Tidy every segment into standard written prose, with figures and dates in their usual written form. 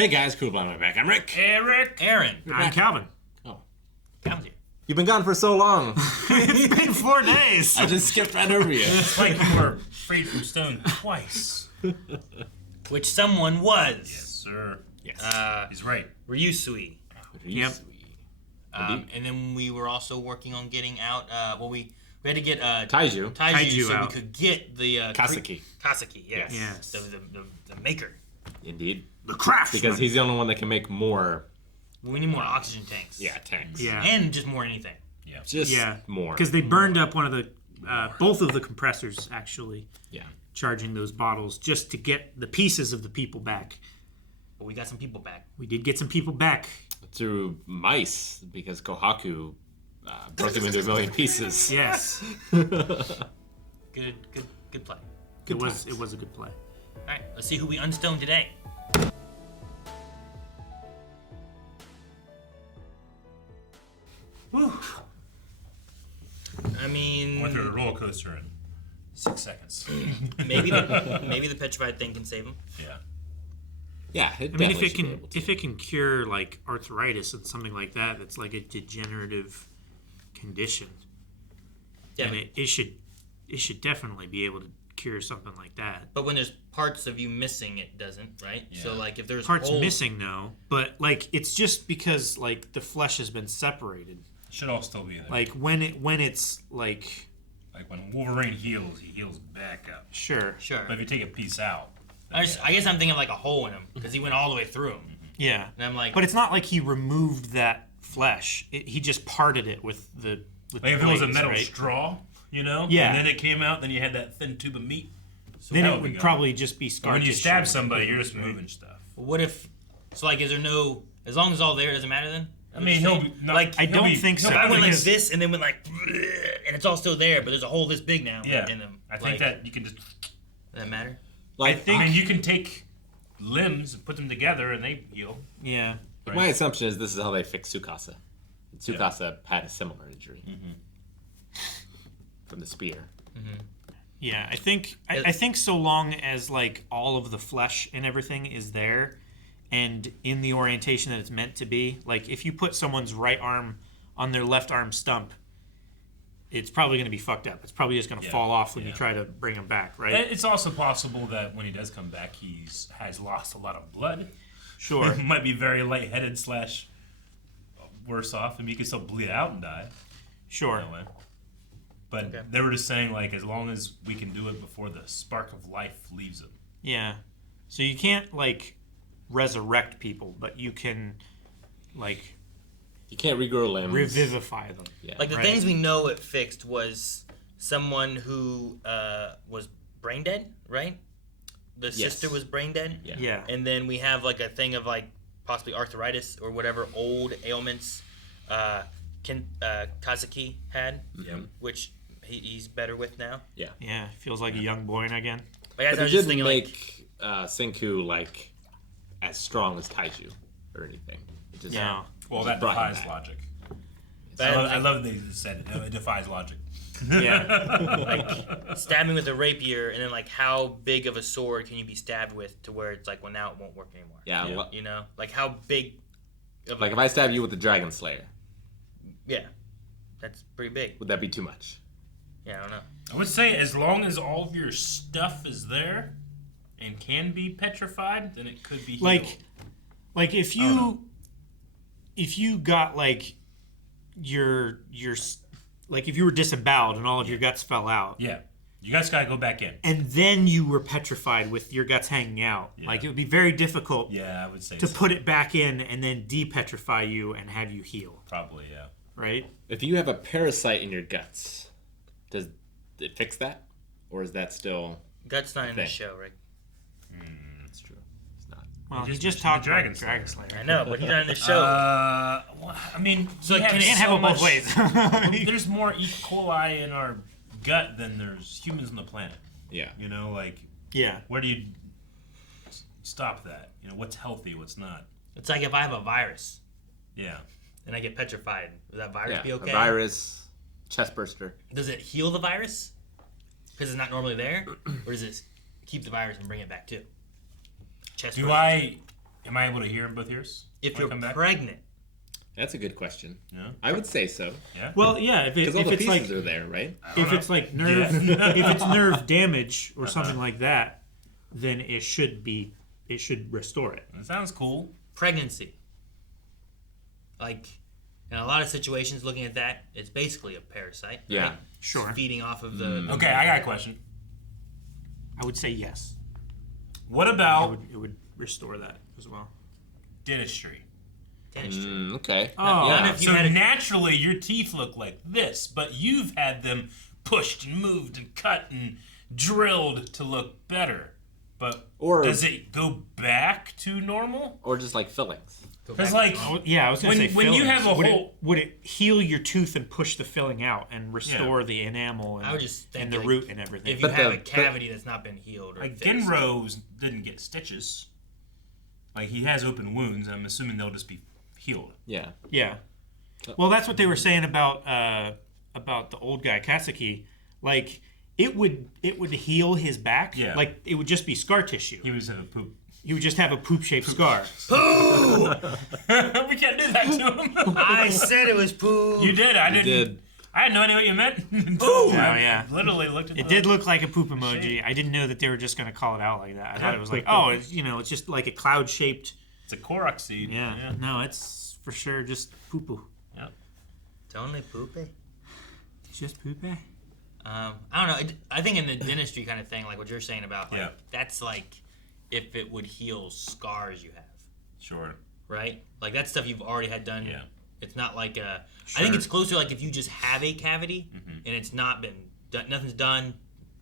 Hey guys, cool blind back. I'm Rick. Eric. Aaron. I'm Calvin. Oh, Calvin's here. you've been gone for so long. It's been 4 days. I just skipped right over you. It's like you were freed from stone twice. Which someone was. Yes, sir. Yes. He's right. Ryusui. Yep. And then we were also working on getting out. We had to get Taiju. Taiju so out. we could get the Kaseki. Kaseki, yes. Yes. The maker. Indeed. The craft. Because he's the only one that can make more. We need more oxygen tanks. Yeah, tanks. Yeah. And just more anything. Yeah. Just Yeah. more. Because they burned up one of the, both of the compressors actually, Yeah. charging those bottles just to get the pieces of the people back. But we got some people back. We did get some people back. Through mice, because Kohaku broke him into a million pieces. Yes. Good play. It was a good play. All right, let's see who we unstone today. Whew. I mean, Went through a roller coaster in 6 seconds. maybe the petrified thing can save him. Yeah. Yeah, I mean, if it can cure like arthritis and something like that, that's like a degenerative condition, Yeah. and it should definitely be able to cure something like that. But when there's parts of you missing, it doesn't, right? Yeah. So like if there's Parts holes, missing, no, but like it's just because like the flesh has been separated. Should all still be there. Like when it's like Like when Wolverine heals, he heals back up. sure, Sure. But if you take a piece out, I guess I'm thinking of like a hole in him because he went all the way through him, yeah, and I'm like, but it's not like he removed that flesh. He just parted it with the like the if it was a blades, metal right? straw, you know? Yeah. And then it came out, then you had that thin tube of meat. So Then that it would be gone. probably just be But scar when you tissue. stab somebody, you're just moving stuff. what if? So like, is there no? As long as it's all there, it doesn't matter then. I mean, he'll be... No, Like, I he'll don't be- think he'll so. be- I went like because- this and then went like, and it's all still there, but there's a hole this big now. Yeah. In them. I think that you can just... Does that matter? Like, I mean, you can take limbs and put them together and they heal. Yeah. my assumption is this is how they fix Tsukasa. Tsukasa had a similar injury from the spear. Yeah, I think so long as like all of the flesh and everything is there and in the orientation that it's meant to be, like if you put someone's right arm on their left arm stump, it's probably going to be fucked up. It's probably just going to fall off when you try to bring them back, right? And it's also possible that when he does come back, has lost a lot of blood. Sure. Might be very lightheaded / worse off. I mean, he could still bleed out and die. Sure. That way. But they were just saying, like, as long as we can do it before the spark of life leaves him. Yeah. So you can't like resurrect people, but you can like You can't regrow limbs. revivify them. Yeah. Like the Right. things we know it fixed was someone who was brain dead, right? The sister was brain dead. Yeah. Yeah. And then we have like a thing of like possibly arthritis or whatever old ailments Kazuki had, which he's better with now. Yeah. Yeah, feels like a young boy again. Like, I But was it just didn't thinking make Senku like as strong as Taiju or anything. It just, Yeah. Well, just that brought him defies back. logic. But I love that you said it. It defies logic. Yeah. stabbing with a rapier, and then like how big of a sword can you be stabbed with to where it's like, well, now it won't work anymore. Yeah. You know, like how big. Of Like if I stab you with the Dragon Slayer, yeah, that's pretty big. would that be too much? Yeah, I don't know. I would say as long as all of your stuff is there and can be petrified, then it could be healed. Like if you got like your like if you were disemboweled and all of your guts fell out, Yeah. You guys gotta go back in. and then you were petrified with your guts hanging out, Yeah. like it would be very difficult Yeah, I would say to so. put it back in and then depetrify you and have you heal, Probably, yeah. right? If you have a parasite in your guts, does it fix that, or is that still? Guts not in the Thing. show, Rick. It's true. It's not. Well, he just just mentioned talked the about Dragon Dragon Slayer. Slayer. I know, but he's not in the show. Well, I mean, so like, You can't have it both ways. There's more E. coli in our gut than there's humans on the planet. Yeah. You know, like, Yeah. where do you stop that? You know, what's healthy, what's not? It's like if I have a virus Yeah. and I get petrified, would that virus Yeah. be okay? A virus, chest burster. Does it heal the virus? Because it's not normally there? Or does it keep the virus and bring it back too? Chest Do burst. I Am I able to hear in both ears? If when I you're come back? pregnant, That's a good question. Yeah. I would say so. Yeah. Well, yeah, Because all the it's pieces like are there, right? if it's like nerve Yeah. if it's nerve damage or something like that, then it should restore it. That sounds cool. pregnancy. Like, in a lot of situations, looking at that, it's basically a parasite. Yeah. Right? Sure. It's feeding off of the. Okay, I got a question. I would say yes. What about It would restore that as well. dentistry? dentistry. Okay. Oh, None yeah. of you So had a- naturally, your teeth look like this, but you've had them pushed and moved and cut and drilled to look better. But Or- does it go back to normal? Or just like fillings. Because like Yeah, I was going to say when you fillings. have a would whole- would it heal your tooth and push the filling out and restore the enamel and, I would just think and the like, root and everything? If you But have the- a cavity that's not been healed or like fixed. Genro's didn't get stitches. Like he has open wounds. I'm assuming they'll just be healed. Yeah. Yeah. Well, that's what they were saying about the old guy Katsuki. Like it would heal his back. Yeah. Like it would just be scar tissue. He would just have a poop. He would just have a poop-shaped scar. We can't do that to him. I said it was poo. You did. I didn't. Did. I had no idea what you meant. Oh, yeah. Literally looked at It the- did look like a poop emoji. Shape. I didn't know that they were just going to call it out like that. I thought it was like, oh, it's it's just like a cloud-shaped. It's a Korok seed. Yeah. No, it's for sure just poo-poo. It's only poopy. It's just poopy. I don't know. I think in the dentistry kind of thing, like what you're saying about, like, Yeah. that's like if it would heal scars you have, Sure. right? Like that's stuff you've already had done. Yeah. It's not like a. I Sure. think it's closer like if you just have a cavity Mm-hmm. and it's not been done, nothing's done.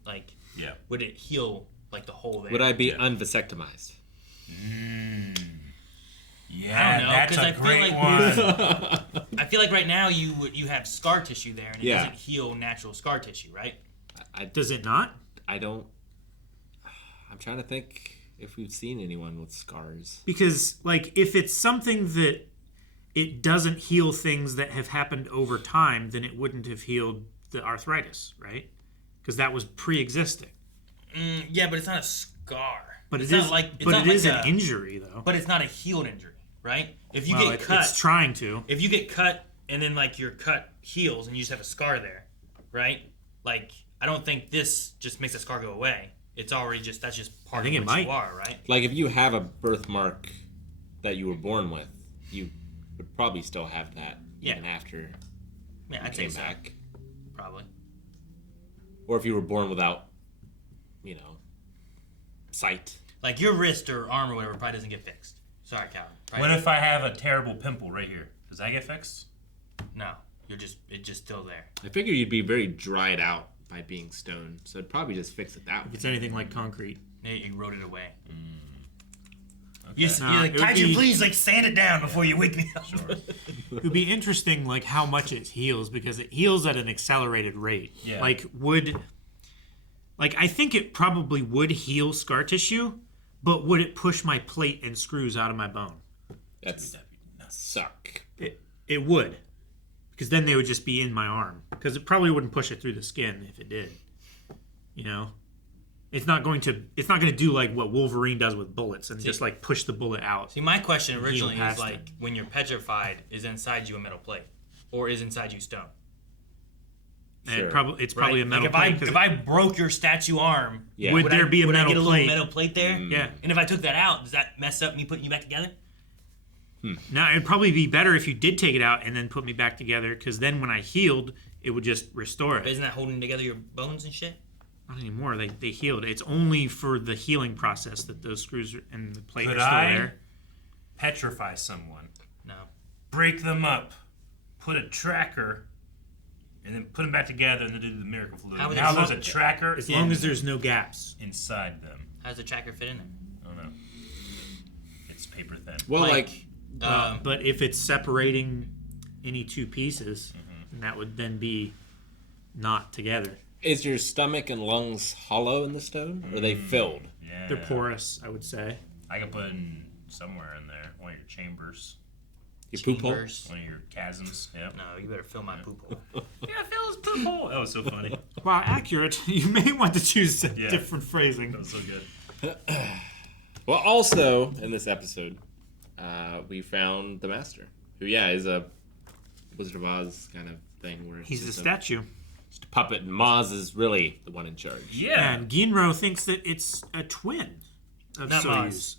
Like, Yeah. would it heal like the whole there? Would I be Yeah. unvasectomized? Yeah, I don't know, that's 'cause a I feel great like- one. I feel like right now you have scar tissue there and it Yeah. doesn't heal natural scar tissue, right? Does it not? I don't. I'm trying to think if we've seen anyone with scars. Because, like, if it's something that it doesn't heal things that have happened over time, then it wouldn't have healed the arthritis, right? Because that was pre-existing. Yeah, but it's not a scar. But it's it not is, like it's but not it is like an a- injury, though. But it's not a healed injury, right? If you Well, get cut, it's trying to. if you get cut and then like your cut heals and you just have a scar there, right? Like I don't think this just makes the scar go away. It's already just that's just part think of it what you might. are, right? Like if you have a birthmark that you were born with, you would probably still have that even after Yeah, you I'd say came so. back. Probably. Or if you were born without, sight. Like your wrist or arm or whatever probably doesn't get fixed. Sorry, Calvin. Right? What if I have a terrible pimple right here? Does that get fixed? No, it's just still there. I figure you'd be very dried out by being stoned, so it'd probably just fix it that way. If it's anything like concrete. You wrote it away. Okay. You're like, it would Kaiju, be- please, like, sand it down before you wake me up. It would be interesting, like, how much it heals, because it heals at an accelerated rate. Yeah. Like, I think it probably would heal scar tissue, but would it push my plate and screws out of my bone? That's suck. It would. Because then they would just be in my arm. Because it probably wouldn't push it through the skin if it did. You know? It's not going to do like what Wolverine does with bullets and just like push the bullet out. See, my question originally is past like, it. when you're petrified, is inside you a metal plate, or is inside you stone? And Sure. it's probably Right? a metal like plate. if 'cause I broke your statue arm, Yeah. Would there be a would I metal get a plate? little metal plate there? Yeah. And if I took that out, does that mess up me putting you back together? Now, it'd probably be better if you did take it out and then put me back together, because then when I healed, it would just restore But it. isn't that holding together your bones and shit? Not anymore. They healed. It's only for the healing process that those screws and the plate Could are still I there. petrify someone, No. break them up, put a tracker, and then put them back together and then do the miracle fluid? How would Now they- there's a tracker As long as there's no gaps. inside them. How does the tracker fit in there? I don't know. It's paper thin. Well, Like- But if it's separating any two pieces, then that would then be not together. is your stomach and lungs hollow in the stone? Or are they filled? Yeah. They're porous, I would say. I could put in somewhere in there. One of your chambers. Your poop hole? Chambers. One of your chasms. Yep. No, you better fill my poop hole. Yeah, fill his poop hole. That was so funny. While accurate, you may want to choose Yeah. different phrasing. That was so good. Well, also in this episode, we found the Master, who is a Wizard of Oz kind of thing where He's the just statue. just a puppet, and Maz is really the one in charge. Yeah. And Ginro thinks that it's a twin of Not Soyuz. Maz.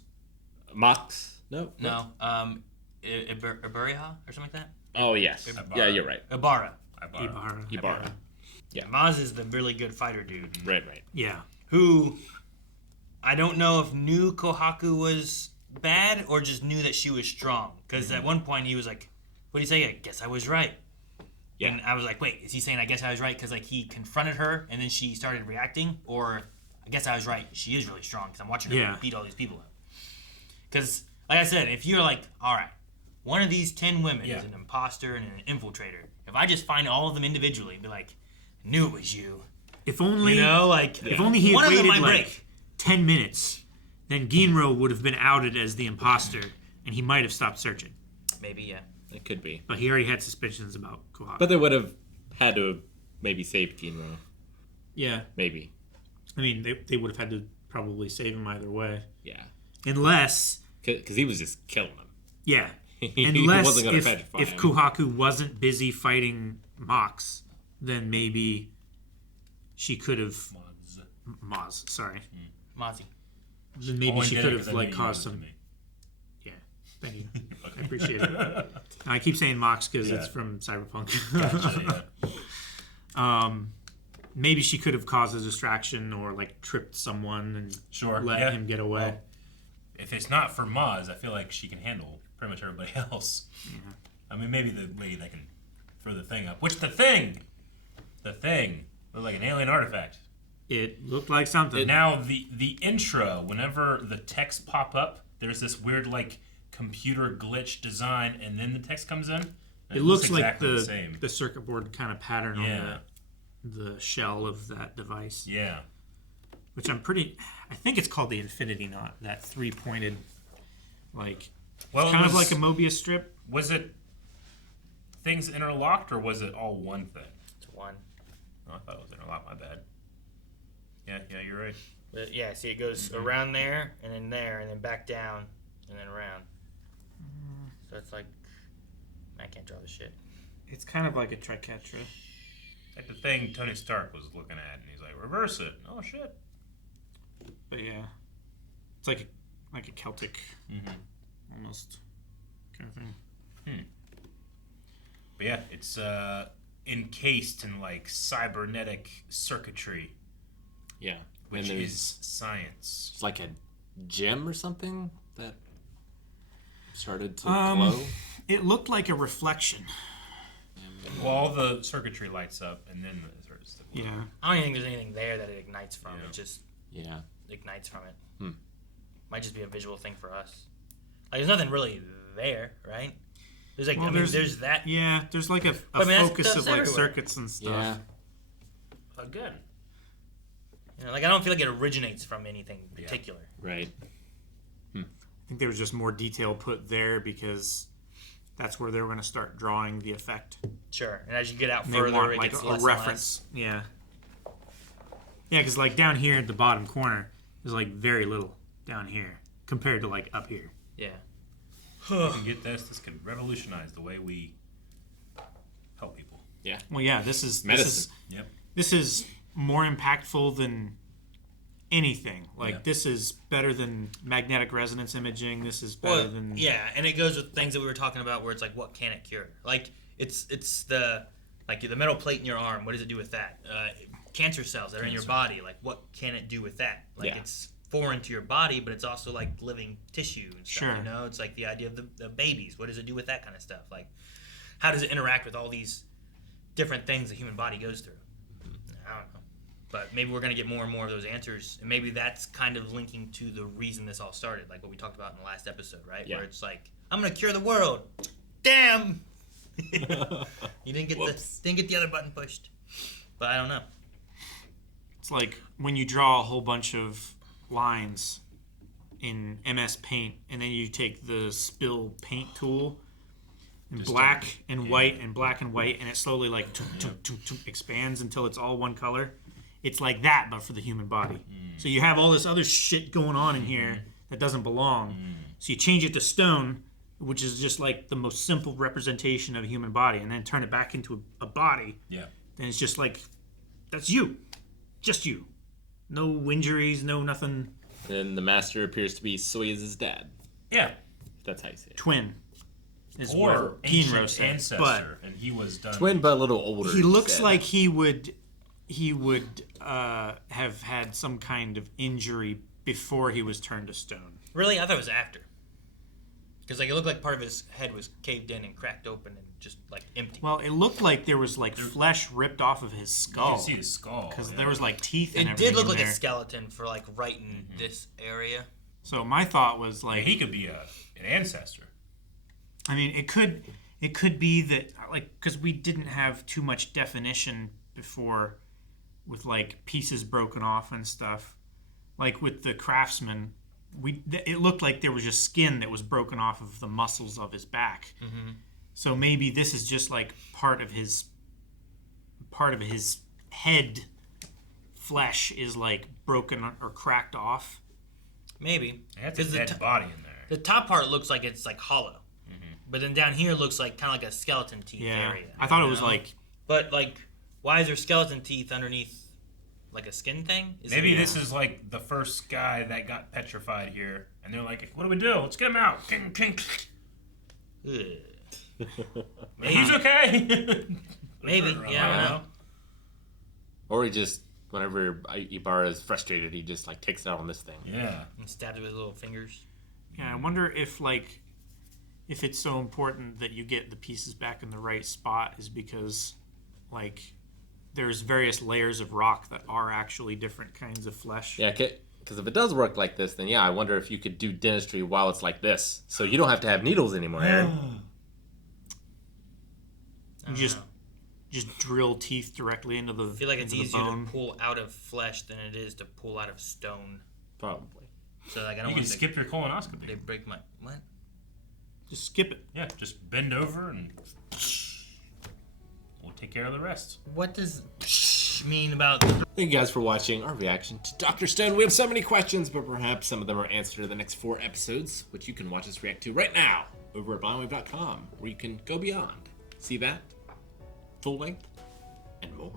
Mox? No. No. Iberiha or something like that? Oh yes. Ibarra. Yeah, you're right. Ibarra. Ibarra. Yeah, Maz is the really good fighter dude. Right. Yeah. Who I don't know if knew Kohaku was bad or just knew that she was strong. Because at one point he was like, what do you say? I guess I was right. Yeah. And I was like, wait, is he saying I guess I was right because like he confronted her and then she started reacting? Or I guess I was right, she is really strong because I'm watching her beat all these people up. Because, like I said, if you're like, all right, one of these 10 women is an imposter and an infiltrator. If I just find all of them individually and be like, I knew it was you. If only If only he one had of them waited might like break. 10 minutes, then Ginro would have been outed as the imposter, and he might have stopped searching. Maybe, yeah. It could be. But he already had suspicions about Kohaku. But they would have had to have maybe saved Ginro. Yeah. Maybe. I mean, they would have had to probably save him either way. Yeah. Unless... Because he was just killing them. Yeah. He Unless wasn't going to if petrify him. Kohaku wasn't busy fighting Mox, then maybe she could have... Maz, sorry. Mozzie. Then maybe she could have like caused some... Yeah, thank you. I appreciate it. I keep saying Mox because it's from Cyberpunk. Gotcha, yeah. Maybe she could have caused a distraction or like tripped someone and let him get away. Well, if it's not for Maz, I feel like she can handle pretty much everybody else. Yeah. I mean, maybe the lady that can throw the thing up. Which the thing looked like an alien artifact. It looked like something. Now the intro, whenever the text pop up, there's this weird like computer glitch design, and then the text comes in. It looks exactly like the same. the circuit board kind of pattern on the shell of that device. Yeah. Which I think it's called the Infinity Knot, that three-pointed, like, Well, kind of like a Mobius strip. Was it things interlocked, or was it all one thing? It's one. Oh, I thought it was interlocked. My bad. Yeah, you're right. But yeah, see, it goes around there, and then back down, and then around. So it's like, I can't draw this shit. It's kind of like a triquetra. Like the thing Tony Stark was looking at, and he's like, reverse it. Oh, shit. But yeah, it's like a Celtic, almost kind of thing. But yeah, it's encased in like cybernetic circuitry, Yeah. which and is science. it's like a gem or something that started to glow. It looked like a reflection. Well, all the circuitry lights up, and then it starts to glow. Yeah. I don't even think there's anything there that it ignites from. Yeah. It just Yeah. ignites from it. Might just be a visual thing for us. Like, there's nothing really there, right? There's like, Well, there's that. Yeah, there's like a I mean, focus that's of like everywhere. circuits and stuff. Yeah. Good. You know, like, I don't feel like it originates from anything particular. Right. I think there was just more detail put there because that's where they were going to start drawing the effect. Sure. And as you get out And they further, want it like gets a less reference. Yeah. Yeah, because like down here at the bottom corner, there's like very little down here compared to like up here. And less. If we can get this could revolutionize the way we help people. Yeah. Well, yeah, this is Medicine. Yep. This is more impactful than anything. Like Yeah. this is better than magnetic resonance imaging. This is better Well, than yeah, and it goes with things that we were talking about where it's like, what can it cure? Like, it's the metal plate in your arm. What does it do with that? Cancer cells that are in your body. Like, what can it do with that? Like, it's foreign to your body, but it's also like living tissue and stuff. Sure. You know, it's like the idea of the babies. What does it do with that kind of stuff? Like, how does it interact with all these different things the human body goes through? I don't know. But maybe we're going to get more and more of those answers. And maybe that's kind of linking to the reason this all started, like what we talked about in the last episode, right? Yeah. Where it's like, I'm going to cure the world. Damn! You didn't get the other button pushed. But I don't know. It's like when you draw a whole bunch of lines in MS Paint and then you take the spill paint tool and black and white and black and white and it slowly like expands until it's all one color. It's like that, but for the human body. So you have all this other shit going on in here that doesn't belong. So you change it to stone which is just like the most simple representation of a human body, and then turn it back into a body, Yeah. then it's just like, that's you. Just you. No injuries, no nothing. And the master appears to be Soyuz's dad. Yeah. That's how you say it. Twin. Is Or what ancient Ginro said, ancestor, but and he was done. Twin, but a little older. he looks instead. like he would have had some kind of injury before he was turned to stone. Really, I thought it was after. Because like it looked like part of his head was caved in and cracked open and just like empty. Well, it looked like there was like flesh ripped off of his You skull. can see his skull. Because there was like teeth and It everything did look in like there. a skeleton for like right in this area. So my thought was like, He could be an ancestor. I mean, it could be that like because we didn't have too much definition before, with like pieces broken off and stuff. Like with the craftsman, it looked like there was just skin that was broken off of the muscles of his back. Mm-hmm. So maybe this is just like part of his head flesh is like broken or cracked off. Maybe. That's a Because dead body in there. the top part looks like it's like hollow. But then down here looks like kind of like a skeleton teeth Yeah, area. I thought it you was know? like But like, why is there skeleton teeth underneath like a skin thing? Maybe this is like the first guy that got petrified here, and they're like, "What do we do? Let's get him out!" King, king. Ugh. He's okay. Maybe, yeah, I don't know. Or he just, whenever Ibarra is frustrated, he just like takes it out on this thing. Yeah. And stabbed it with his little fingers. yeah. I wonder if it's so important that you get the pieces back in the right spot is because like there's various layers of rock that are actually different kinds of flesh. Yeah, because if it does work like this, then yeah, I wonder if you could do dentistry while it's like this, so you don't have to have needles anymore, Aaron. I don't Just know. just drill teeth directly into the I feel like it's into the easier bone. to pull out of flesh than it is to pull out of stone. Probably. So like I don't You want can to skip your colonoscopy. they break my what? Just skip it. Yeah, just bend over and we'll take care of the rest. What does mean about Thank you guys for watching our reaction to Dr. Stone. We have so many questions, but perhaps some of them are answered in the next 4 episodes, which you can watch us react to right now over at blindwave.com, where you can go beyond, see that, full length, and more.